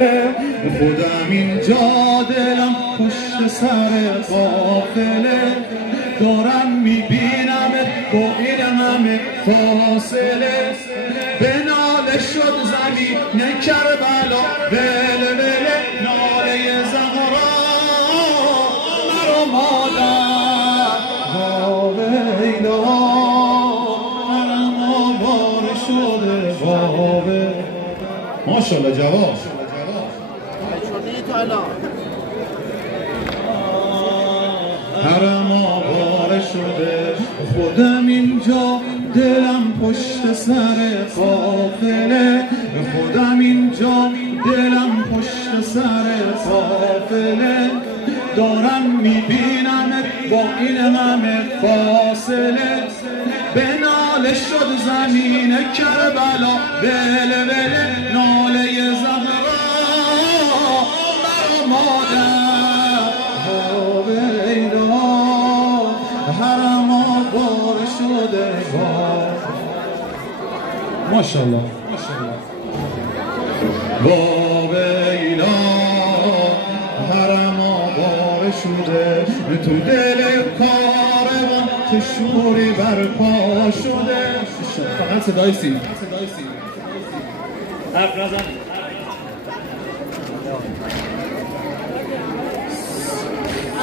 خودم اینجا دلم پشت سر قافله دارم میبینمت با این همه فاصله به ناله شد زمین کربلا بله بله ناله زهرا مرا مادر واویلا مرم آوار شده واویلا ماشاءالله جواب حرم آواره شده خودم اینجا دلم پشت سر قافله خودم اینجا دلم پشت سر قافله دارم میبینم با این همه فاصله به ناله شد زمین کربلا بله بله ناله زهرا مرا مادر واویلا حرم آوار شده ماشاءالله واویلا حرم آوار شده تو دل کاروان که شوری برپا شده فقط صدای سیم حرف نزن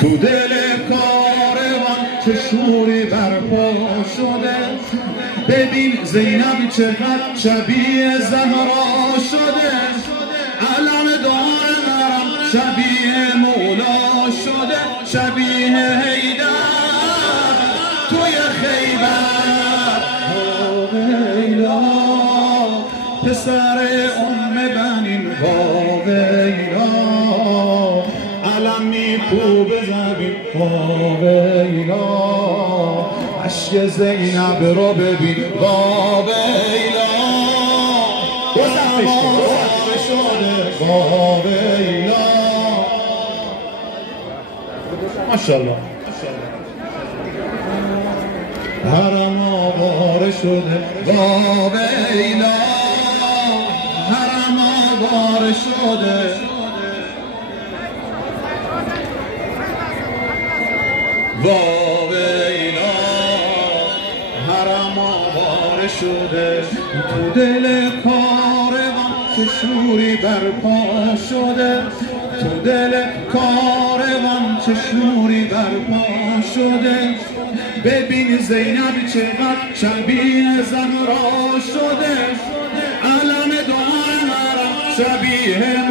تو دل کاروان چه شوری برپا شده ببین زینب چقدر شبیه زهرا شده علم دار مرم شبیه مولا شده شبیه حیدر توی خیبر واویلا پسر بنین واویلا علم میکوب زمین واویلا عشق زینب رو ببین واویلا آوار شده واویلا ماشاءالله حرم آوار شده واویلا حرم آوار شده واویلا حرم آوار شده تو دل کاروان که شوری برپا شده تو دل کاروان چه شوری برپا شده ببین زینب چقدر شبیه زهرا شده علم دار مرم شبیه